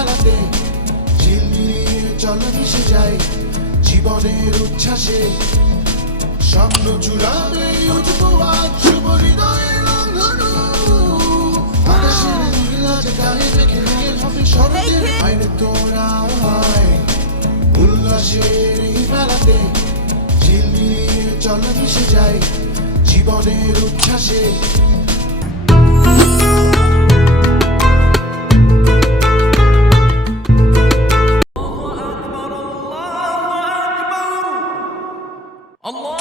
বেলাতে ঝিলমিলিয়ে জল মিশে যায় জীবনের উচ্ছ্বাসে। স্বপ্ন চূড়াবে উঠবো আজ শুভ হৃদয়ের রংধনু। উল্লাসের এই মেলাতে যায় জীবনের উচ্ছ্বাসে। Allah!